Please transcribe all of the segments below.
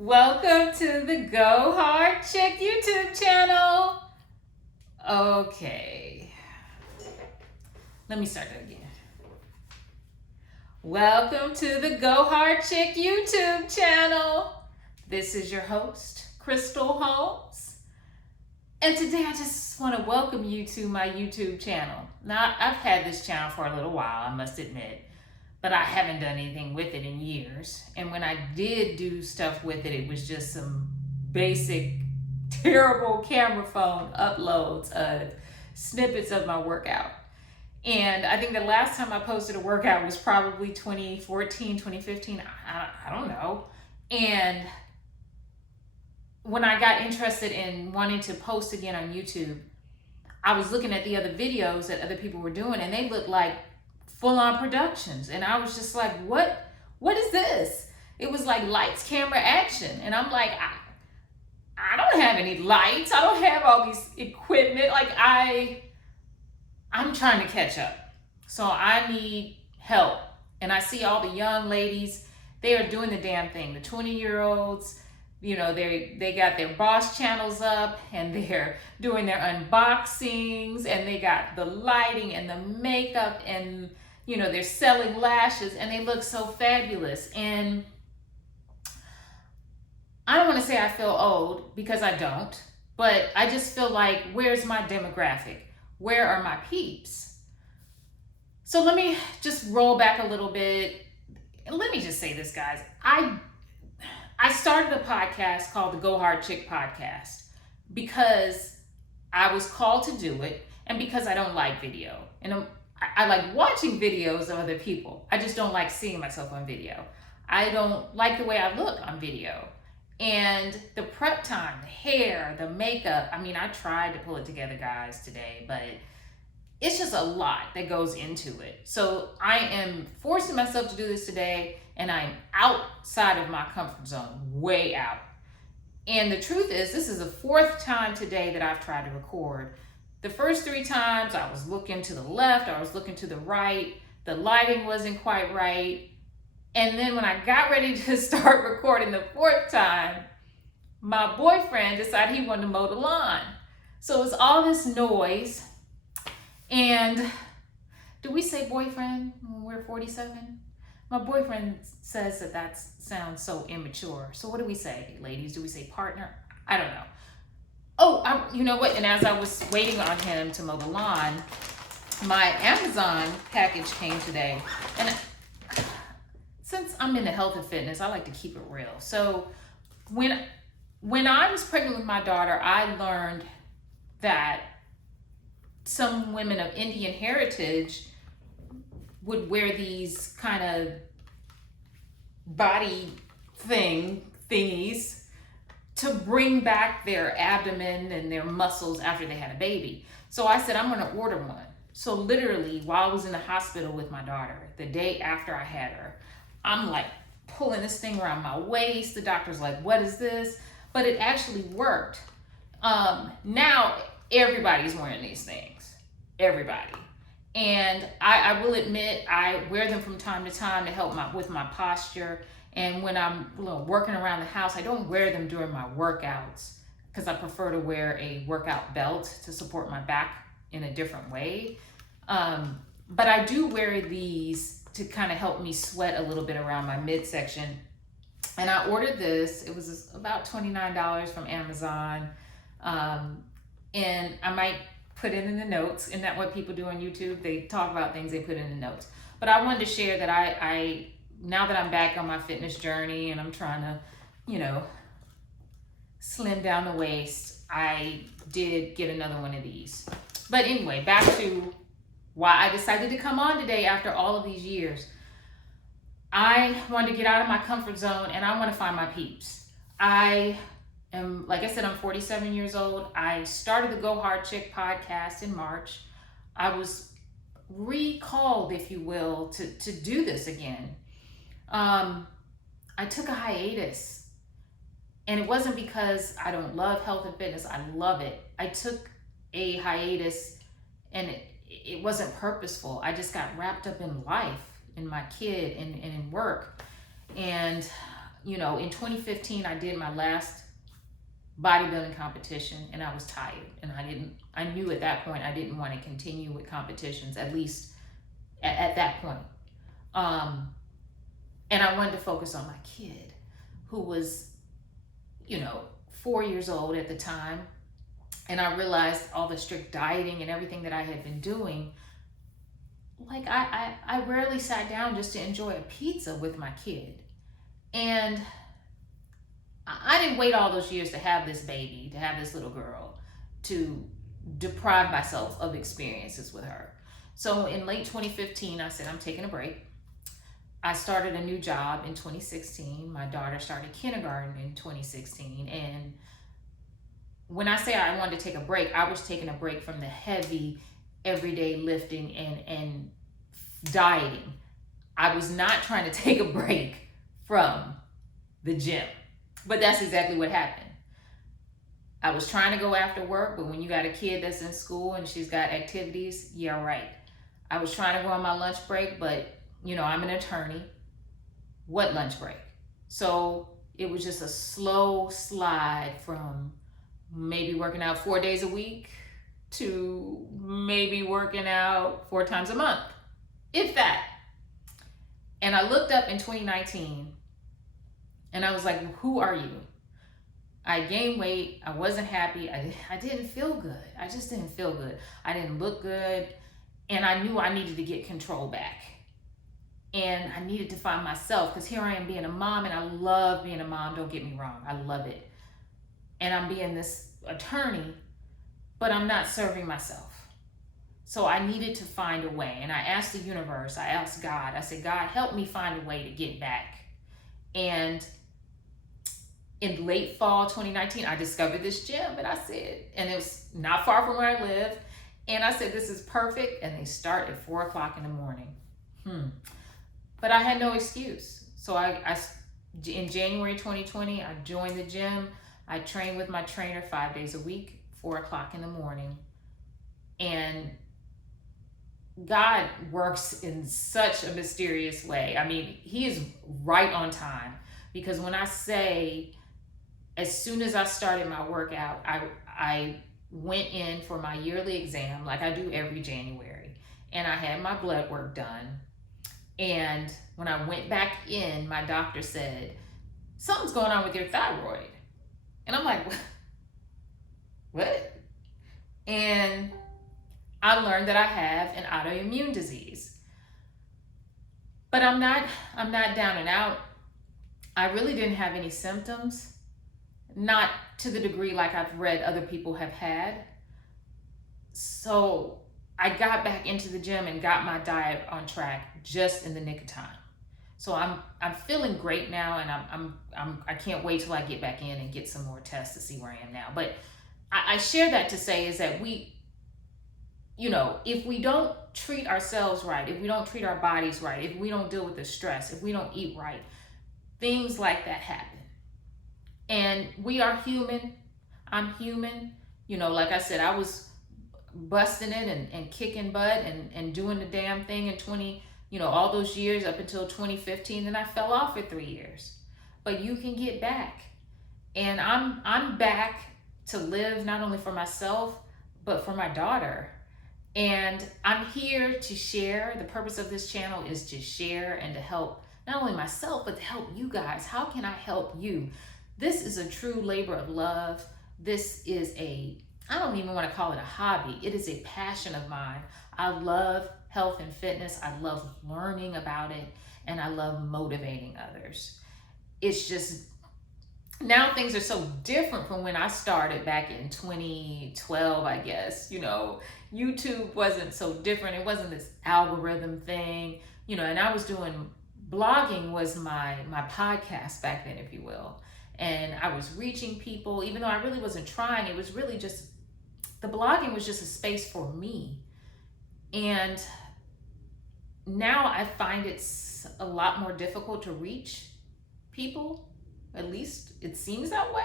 Welcome to the Go Hard Chick YouTube channel. Okay, let me start that again. Welcome to the Go Hard Chick YouTube channel. This is your host, Crystal Holmes. And today I just want to welcome you to my YouTube channel. Now, I've had this channel for a little while, I must admit, but I haven't done anything with it in years. And when I did do stuff with it, it was just some basic, terrible camera phone uploads of snippets of my workout. And I think the last time I posted a workout was probably 2014, 2015, I don't know. And when I got interested in wanting to post again on YouTube, I was looking at the other videos that other people were doing, and they looked like full-on productions, and I was just like, what is this? It was like lights, camera, action. And I'm like, I don't have any lights, I don't have all these equipment. Like I'm trying to catch up, so I need help. And I see all the young ladies, they are doing the damn thing. The 20-year-olds, you know, they got their boss channels up and they're doing their unboxings, and they got the lighting and the makeup, and you know, they're selling lashes, and they look so fabulous. And I don't want to say I feel old, because I don't, but I just feel like, where's my demographic? Where are my peeps? So let me just roll back a little bit. And let me just say this, guys. I started a podcast called the Go Hard Chick Podcast because I was called to do it, and because I don't like video. And I like watching videos of other people. I just don't like seeing myself on video. I don't like the way I look on video. And the prep time, the hair, the makeup, I mean, I tried to pull it together, guys, today, but it's just a lot that goes into it. So I am forcing myself to do this today, and I'm outside of my comfort zone, way out. And the truth is, this is the fourth time today that I've tried to record. The first three times I was looking to the left, I was looking to the right, the lighting wasn't quite right. And then when I got ready to start recording the fourth time, my boyfriend decided he wanted to mow the lawn. So it's all this noise. And do we say boyfriend when we're 47? My boyfriend says that sounds so immature. So what do we say, ladies? Do we say partner? I don't know. Oh, you know what? And as I was waiting on him to mow the lawn, my Amazon package came today. And since I'm into health and fitness, I like to keep it real. So when I was pregnant with my daughter, I learned that some women of Indian heritage would wear these kind of body thingies to bring back their abdomen and their muscles after they had a baby. So I said, I'm gonna order one. So literally, while I was in the hospital with my daughter, the day after I had her, I'm like pulling this thing around my waist. The doctor's like, what is this? But it actually worked. Now everybody's wearing these things, everybody. And I will admit, I wear them from time to time to help with my posture. And when I'm working around the house, I don't wear them during my workouts, because I prefer to wear a workout belt to support my back in a different way. But I do wear these to kind of help me sweat a little bit around my midsection. And I ordered this. It was about $29 from Amazon. And I might put it in the notes. Isn't that what people do on YouTube? They talk about things, they put it in the notes. But I wanted to share that I now that I'm back on my fitness journey and I'm trying to, you know, slim down the waist, I did get another one of these. But anyway, back to why I decided to come on today after all of these years. I wanted to get out of my comfort zone, and I want to find my peeps. I am, like I said, I'm 47 years old. I started the Go Hard Chick podcast in March. I was recalled, if you will, to do this again. I took a hiatus, and it wasn't because I don't love health and fitness. I love it. I took a hiatus, and it wasn't purposeful. I just got wrapped up in life, in my kid, and in work. And in 2015, I did my last bodybuilding competition and I was tired, and I knew at that point I didn't want to continue with competitions, at least at that point. And I wanted to focus on my kid, who was, 4 years old at the time. And I realized all the strict dieting and everything that I had been doing. Like, I rarely sat down just to enjoy a pizza with my kid. And I didn't wait all those years to have this baby, to have this little girl, to deprive myself of experiences with her. So in late 2015, I said, I'm taking a break. I started a new job in 2016. My daughter started kindergarten in 2016. And when I say I wanted to take a break, I was taking a break from the heavy everyday lifting and dieting. I was not trying to take a break from the gym, but that's exactly what happened. I was trying to go after work, but when you got a kid that's in school and she's got activities, yeah, right. I was trying to go on my lunch break, but I'm an attorney. What lunch break? So it was just a slow slide from maybe working out 4 days a week to maybe working out 4 times a month, if that. And I looked up in 2019 and I was like, who are you? I gained weight. I wasn't happy. I didn't feel good. I just didn't feel good. I didn't look good. And I knew I needed to get control back. And I needed to find myself, because here I am being a mom, and I love being a mom. Don't get me wrong. I love it. And I'm being this attorney, but I'm not serving myself. So I needed to find a way. And I asked the universe, I asked God, I said, God, help me find a way to get back. And in late fall 2019, I discovered this gym, and I said, and it was not far from where I live. And I said, this is perfect. And they start at 4 o'clock in the morning. But I had no excuse. So in January 2020, I joined the gym. I trained with my trainer 5 days a week, 4 o'clock in the morning. And God works in such a mysterious way. I mean, he is right on time, because when I say, as soon as I started my workout, I went in for my yearly exam, like I do every January, and I had my blood work done. And when I went back in, my doctor said, something's going on with your thyroid. And I'm like, what? And I learned that I have an autoimmune disease. But I'm not down and out. I really didn't have any symptoms, not to the degree like I've read other people have had. So I got back into the gym and got my diet on track just in the nick of time. So I'm feeling great now, and I can't wait till I get back in and get some more tests to see where I am now. But I share that to say is that we, if we don't treat ourselves right, if we don't treat our bodies right, if we don't deal with the stress, if we don't eat right, things like that happen. And we are human. I'm human. Like I said, I was busting it and kicking butt and doing the damn thing in all those years up until 2015. Then I fell off for 3 years. But you can get back. And I'm back to live not only for myself, but for my daughter. And I'm here to share. The purpose of this channel is to share and to help not only myself, but to help you guys. How can I help you? This is a true labor of love. This is I don't even want to call it a hobby. It is a passion of mine. I love health and fitness. I love learning about it, and I love motivating others. It's just, now things are so different from when I started back in 2012, I guess. YouTube wasn't so different. It wasn't this algorithm thing, and I was doing, blogging was my podcast back then, if you will. And I was reaching people, even though I really wasn't trying. It was really just, the blogging was just a space for me. And now I find it's a lot more difficult to reach people. At least it seems that way.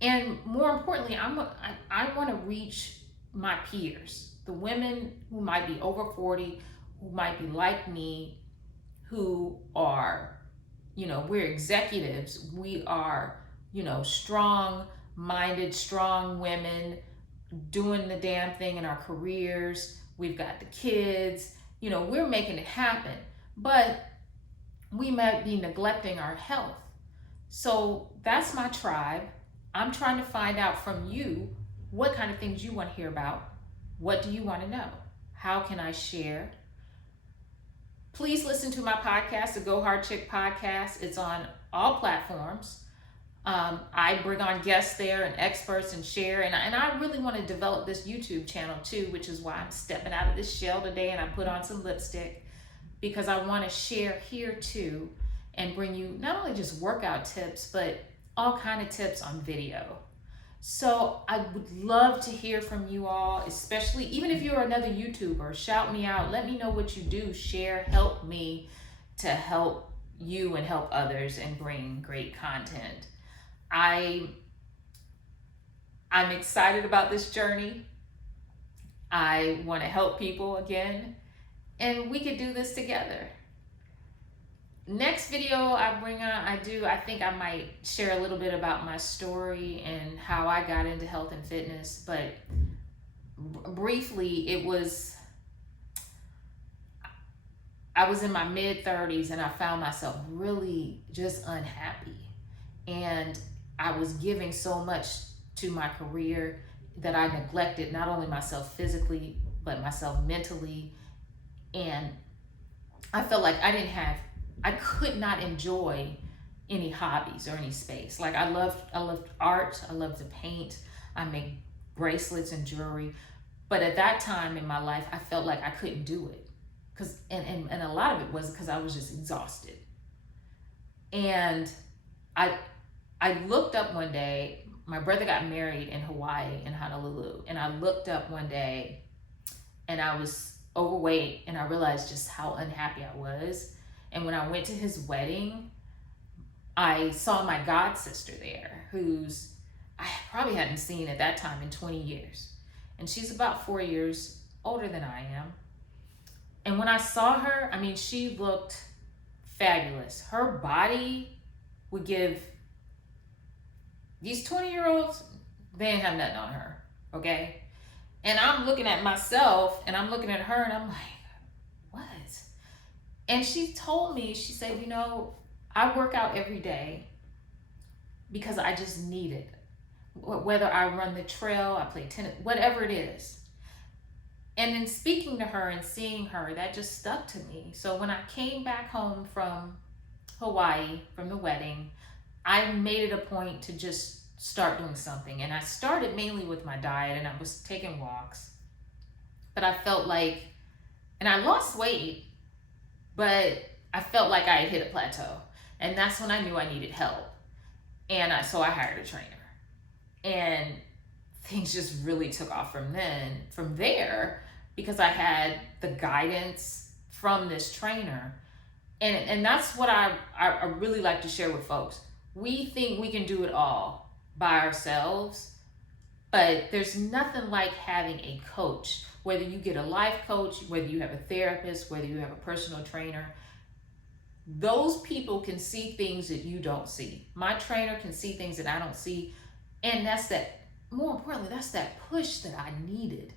And more importantly, I want to reach my peers, the women who might be over 40, who might be like me, who are we're executives. We are, strong minded, strong women doing the damn thing in our careers. We've got the kids, we're making it happen. But we might be neglecting our health. So that's my tribe. I'm trying to find out from you what kind of things you want to hear about. What do you want to know? How can I share? Please listen to my podcast, the Go Hard Chick podcast. It's on all platforms. I bring on guests there and experts and share. And I really want to develop this YouTube channel too, which is why I'm stepping out of this shell today and I put on some lipstick, because I want to share here too and bring you not only just workout tips, but all kind of tips on video. So I would love to hear from you all, especially even if you're another YouTuber. Shout me out. Let me know what you do. Share. Help me to help you and help others and bring great content. I'm excited about this journey. I want to help people again, and we could do this together. Next video I bring on, I think I might share a little bit about my story and how I got into health and fitness. But briefly, I was in my mid-30s and I found myself really just unhappy. And I was giving so much to my career that I neglected not only myself physically, but myself mentally. And I felt like I could not enjoy any hobbies or any space. Like I loved art, I loved to paint, I make bracelets and jewelry. But at that time in my life, I felt like I couldn't do it. And a lot of it was because I was just exhausted. And I looked up one day, my brother got married in Hawaii, in Honolulu. And I looked up one day and I was overweight and I realized just how unhappy I was. And when I went to his wedding, I saw my god sister there, who's I probably hadn't seen at that time in 20 years. And she's about 4 years older than I am. And when I saw her, I mean, she looked fabulous. Her body would give these 20-year-olds, they didn't have nothing on her, okay? And I'm looking at myself and I'm looking at her and I'm like, what? And she told me, she said, I work out every day because I just need it. Whether I run the trail, I play tennis, whatever it is. And in speaking to her and seeing her, that just stuck to me. So when I came back home from Hawaii, from the wedding, I made it a point to just start doing something. And I started mainly with my diet and I was taking walks. But I felt like, and I lost weight, but I felt like I had hit a plateau. And that's when I knew I needed help. And so I hired a trainer. And things just really took off from there, because I had the guidance from this trainer. And that's what I really like to share with folks. We think we can do it all by ourselves, but there's nothing like having a coach, whether you get a life coach, whether you have a therapist, whether you have a personal trainer. Those people can see things that you don't see. My trainer can see things that I don't see. And more importantly, that's that push that I needed.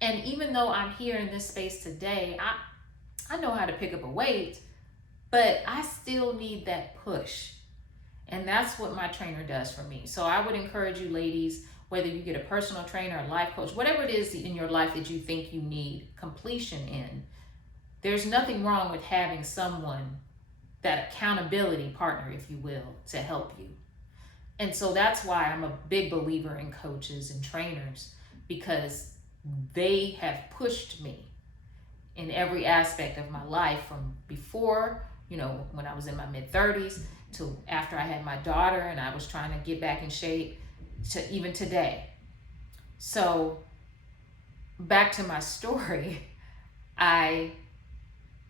And even though I'm here in this space today, I know how to pick up a weight, but I still need that push. And that's what my trainer does for me. So I would encourage you ladies, whether you get a personal trainer, a life coach, whatever it is in your life that you think you need completion in, there's nothing wrong with having someone, that accountability partner, if you will, to help you. And so that's why I'm a big believer in coaches and trainers, because they have pushed me in every aspect of my life, from before, when I was in my mid-30s, to after I had my daughter and I was trying to get back in shape, to even today. So back to my story,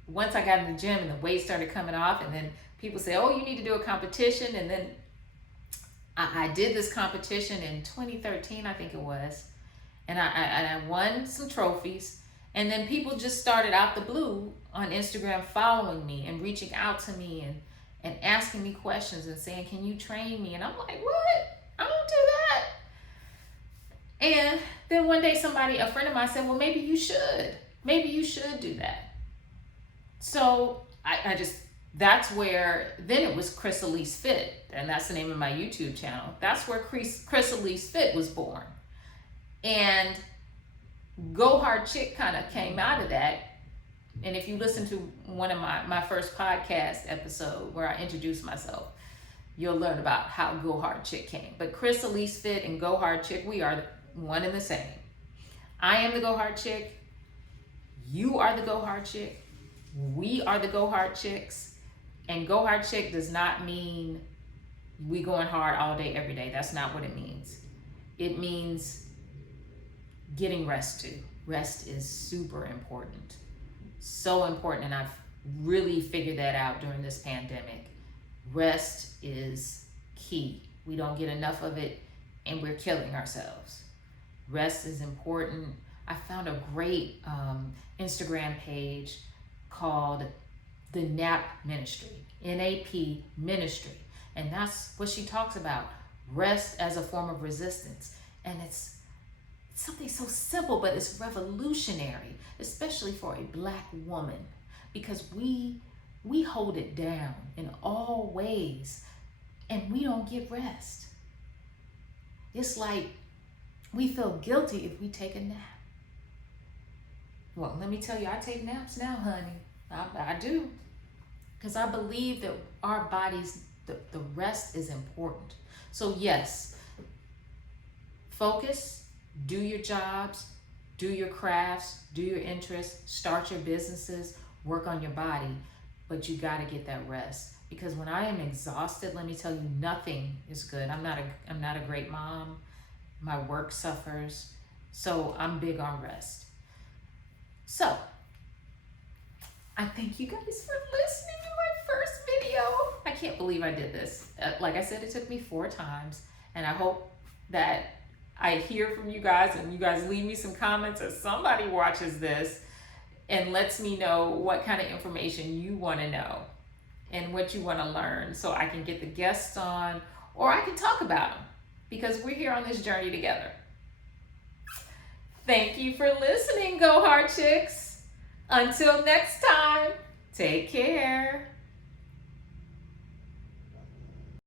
once I got in the gym and the weight started coming off, and then people say, oh, you need to do a competition. And then I did this competition in 2013, I think it was. And I won some trophies. And then people just started out the blue on Instagram following me and reaching out to me. and asking me questions and saying, can you train me? And I'm like, what? I don't do that. And then one day a friend of mine said, well, maybe you should. Maybe you should do that. So that's where, then it was Chris Elise Fit. And that's the name of my YouTube channel. That's where Chris Elise Fit was born. And Go Hard Chick kind of came out of that. And if you listen to one of my first podcast episode where I introduced myself, you'll learn about how Go Hard Chick came. But Chris Elise Fit and Go Hard Chick, we are one and the same. I am the Go Hard Chick. You are the Go Hard Chick. We are the Go Hard Chicks. And Go Hard Chick does not mean we going hard all day, every day. That's not what it means. It means getting rest too. Rest is super important. So important, and I've really figured that out during this pandemic. Rest is key. We don't get enough of it, and we're killing ourselves. Rest is important. I found a great Instagram page called the NAP Ministry, NAP Ministry, and that's what she talks about, rest as a form of resistance. And it's something so simple, but it's revolutionary, especially for a Black woman, because we hold it down in all ways and we don't get rest. It's like we feel guilty if we take a nap. Well, let me tell you, I take naps now, honey. I do, because I believe that our bodies, the rest is important. So yes, focus. Do your jobs, do your crafts, do your interests, start your businesses, work on your body, but you got to get that rest. Because when I am exhausted, let me tell you, nothing is good. I'm not a great mom. My work suffers. So I'm big on rest. So I thank you guys for listening to my first video. I can't believe I did this. Like I said, it took me 4 times, and I hope that I hear from you guys and you guys leave me some comments, or somebody watches this and lets me know what kind of information you want to know and what you want to learn, so I can get the guests on, or I can talk about them, because we're here on this journey together. Thank you for listening, Go Hard Chicks. Until next time, take care.